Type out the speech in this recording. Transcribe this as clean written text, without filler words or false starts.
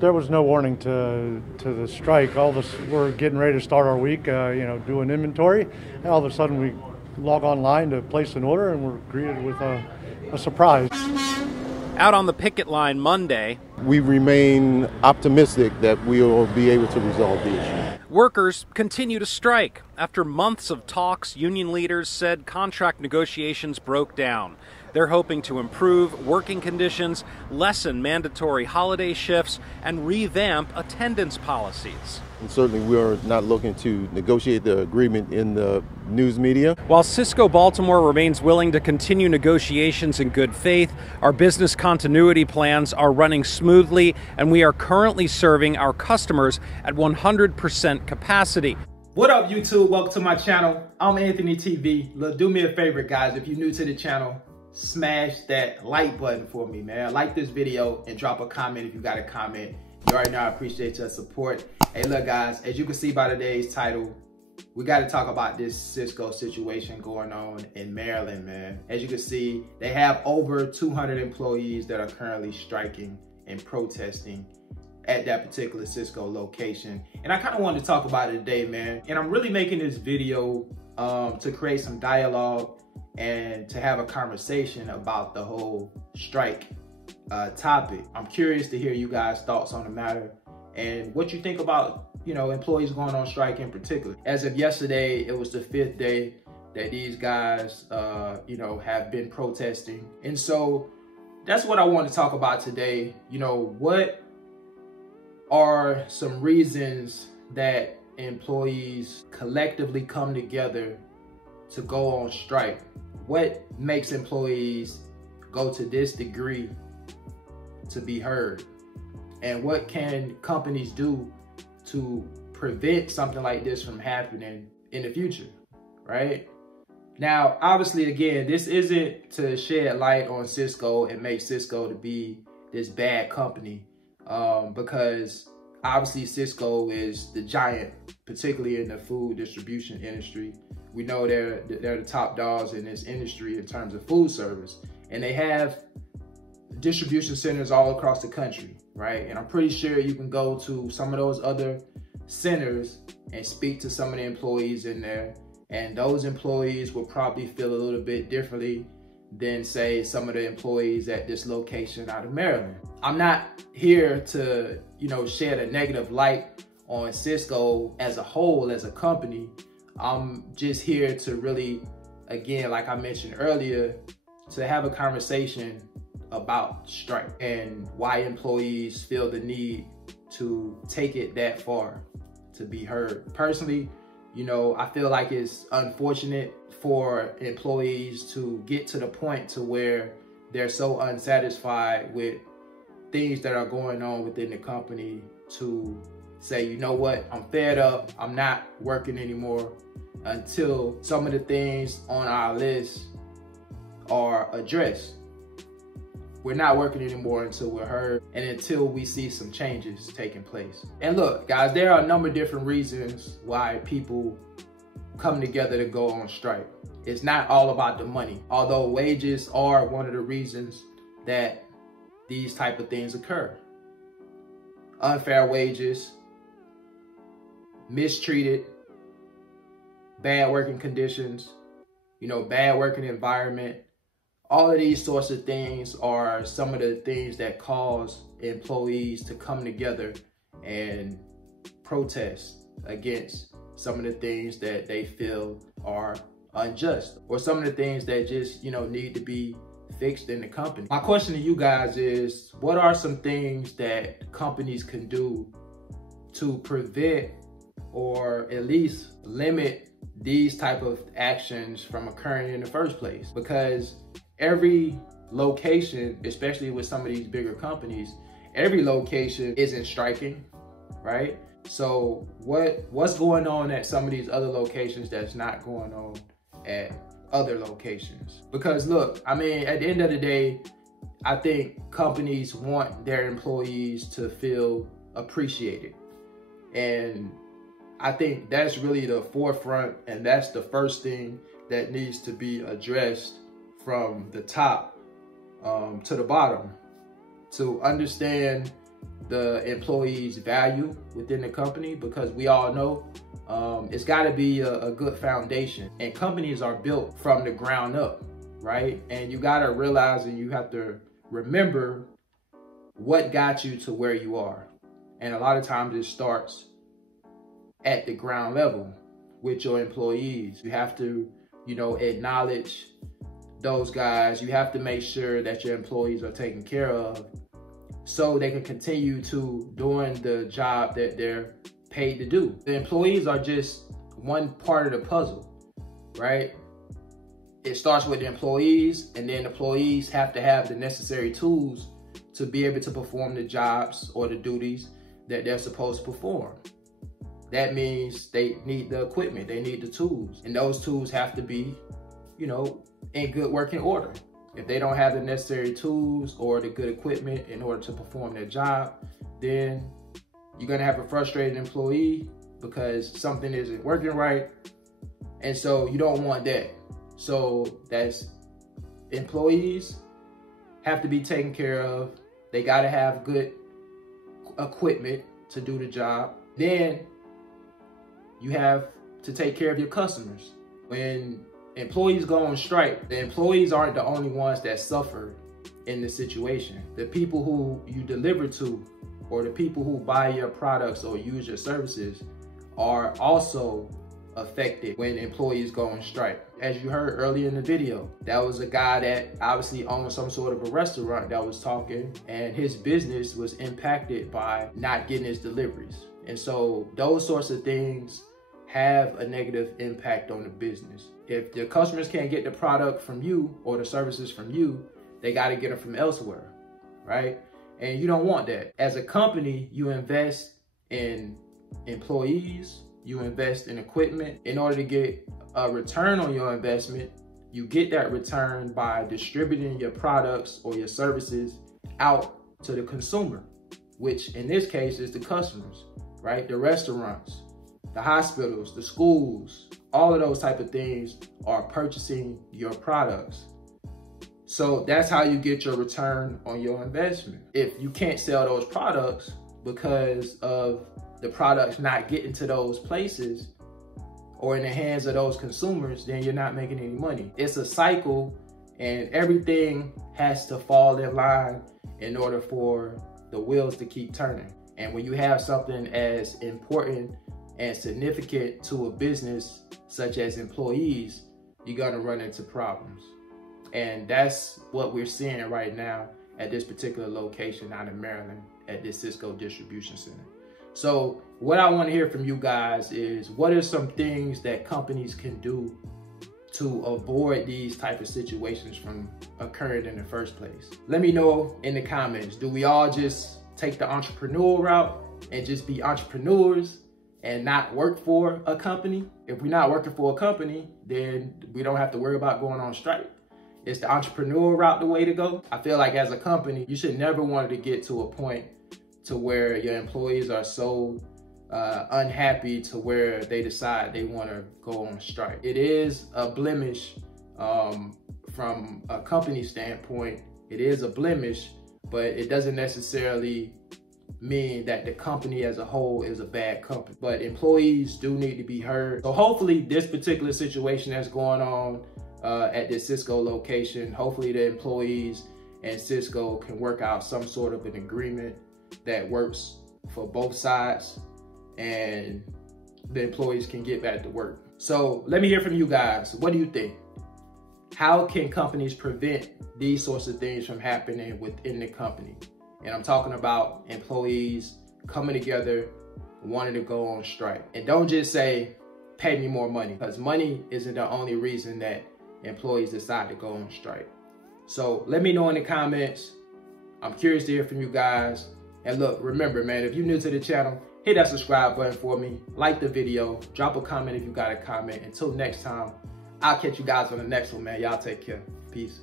There was no warning to the strike. All this, we're getting ready to start our week, doing inventory, and all of a sudden we log online to place an order, and we're greeted with a surprise. Out on the picket line Monday, we remain optimistic that we will be able to resolve the issue. Workers continue to strike. After months of talks, union leaders said contract negotiations broke down. They're hoping to improve working conditions, lessen mandatory holiday shifts, and revamp attendance policies. And certainly we are not looking to negotiate the agreement in the news media. While Sysco Baltimore remains willing to continue negotiations in good faith, our business continuity plans are running smoothly, and we are currently serving our customers at 100% capacity. What up, YouTube? Welcome to my channel. I'm Anthony TV. Look, do me a favor, guys. If you're new to the channel, smash that like button for me, man. Like this video and drop a comment if you got a comment. You already know I appreciate your support. Hey, look, guys, as you can see by today's title, we got to talk about this Sysco situation going on in Maryland, man. As you can see, they have over 200 employees that are currently striking and protesting at that particular Sysco location. And I kind of wanted to talk about it today, man. And I'm really making this video to create some dialogue and to have a conversation about the whole strike topic. I'm curious to hear you guys' thoughts on the matter and what you think about, employees going on strike in particular. As of yesterday, it was the 5th day that these guys, have been protesting. And so that's what I want to talk about today. What are some reasons that employees collectively come together to go on strike? What makes employees go to this degree to be heard? And what can companies do to prevent something like this from happening in the future, right? Now, obviously, again, this isn't to shed light on Sysco and make Sysco to be this bad company, because obviously Sysco is the giant, particularly in the food distribution industry. We know they're the top dogs in this industry in terms of food service, and they have distribution centers all across the country, right? And I'm pretty sure you can go to some of those other centers and speak to some of the employees in there, and those employees will probably feel a little bit differently than, say, some of the employees at this location out of Maryland. I'm not here to, shed a negative light on Sysco as a whole, as a company. I'm just here to really, again, like I mentioned earlier, to have a conversation about strike and why employees feel the need to take it that far to be heard. Personally, I feel like it's unfortunate for employees to get to the point to where they're so unsatisfied with things that are going on within the company to say, you know what, I'm fed up, I'm not working anymore, until some of the things on our list are addressed. We're not working anymore until we're heard and until we see some changes taking place. And look, guys, there are a number of different reasons why people come together to go on strike. It's not all about the money, although wages are one of the reasons that these type of things occur. Unfair wages, mistreated, bad working conditions, bad working environment. All of these sorts of things are some of the things that cause employees to come together and protest against some of the things that they feel are unjust, or some of the things that just, need to be fixed in the company. My question to you guys is, what are some things that companies can do to prevent or at least limit these type of actions from occurring in the first place? Because every location, especially with some of these bigger companies, every location isn't striking, right? So what's going on at some of these other locations that's not going on at other locations? Because look, at the end of the day, I think companies want their employees to feel appreciated. And I think that's really the forefront, and that's the first thing that needs to be addressed from the top to the bottom, to understand the employees' value within the company, because we all know it's got to be a good foundation, and companies are built from the ground up, right? And you got to realize and you have to remember what got you to where you are. And a lot of times it starts at the ground level with your employees. You have to, you know, acknowledge those guys. You have to make sure that your employees are taken care of so they can continue to doing the job that they're paid to do. The employees are just one part of the puzzle, right? It starts with the employees, and then employees have to have the necessary tools to be able to perform the jobs or the duties that they're supposed to perform. That means they need the equipment, they need the tools, and those tools have to be, you know, in good working order. If they don't have the necessary tools or the good equipment in order to perform their job, then you're gonna have a frustrated employee because something isn't working right. And so you don't want that. So that's, employees have to be taken care of. They gotta have good equipment to do the job. Then you have to take care of your customers. When employees go on strike, the employees aren't the only ones that suffer in the situation. The people who you deliver to, or the people who buy your products or use your services, are also affected when employees go on strike. As you heard earlier in the video, that was a guy that obviously owned some sort of a restaurant that was talking, and his business was impacted by not getting his deliveries. And so those sorts of things have a negative impact on the business. If the customers can't get the product from you or the services from you, they got to get them from elsewhere, right? And you don't want that. As a company, you invest in employees, you invest in equipment. In order to get a return on your investment, you get that return by distributing your products or your services out to the consumer, which in this case is the customers, right? The restaurants, the hospitals, the schools, all of those type of things are purchasing your products. So that's how you get your return on your investment. If you can't sell those products because of the products not getting to those places or in the hands of those consumers, then you're not making any money. It's a cycle, and everything has to fall in line in order for the wheels to keep turning. And when you have something as important and significant to a business, such as employees, you're gonna run into problems. And that's what we're seeing right now at this particular location out in Maryland at this Sysco distribution center. So what I want to hear from you guys is, what are some things that companies can do to avoid these type of situations from occurring in the first place? Let me know in the comments. Do we all just take the entrepreneurial route and just be entrepreneurs and not work for a company? If we're not working for a company, then we don't have to worry about going on strike. Is the entrepreneurial route the way to go? I feel like as a company, you should never want to get to a point to where your employees are so unhappy to where they decide they want to go on strike. It is a blemish from a company standpoint. It is a blemish, but it doesn't necessarily mean that the company as a whole is a bad company. But employees do need to be heard. So hopefully this particular situation that's going on at this Sysco location, hopefully the employees and Sysco can work out some sort of an agreement that works for both sides, and the employees can get back to work. So let me hear from you guys. What do you think? How can companies prevent these sorts of things from happening within the company? And I'm talking about employees coming together, wanting to go on strike. And don't just say, pay me more money, because money isn't the only reason that employees decide to go on strike. So let me know in the comments. I'm curious to hear from you guys. And look, remember, man, if you're new to the channel, hit that subscribe button for me. Like the video, drop a comment if you got a comment. Until next time, I'll catch you guys on the next one, man. Y'all take care. Peace.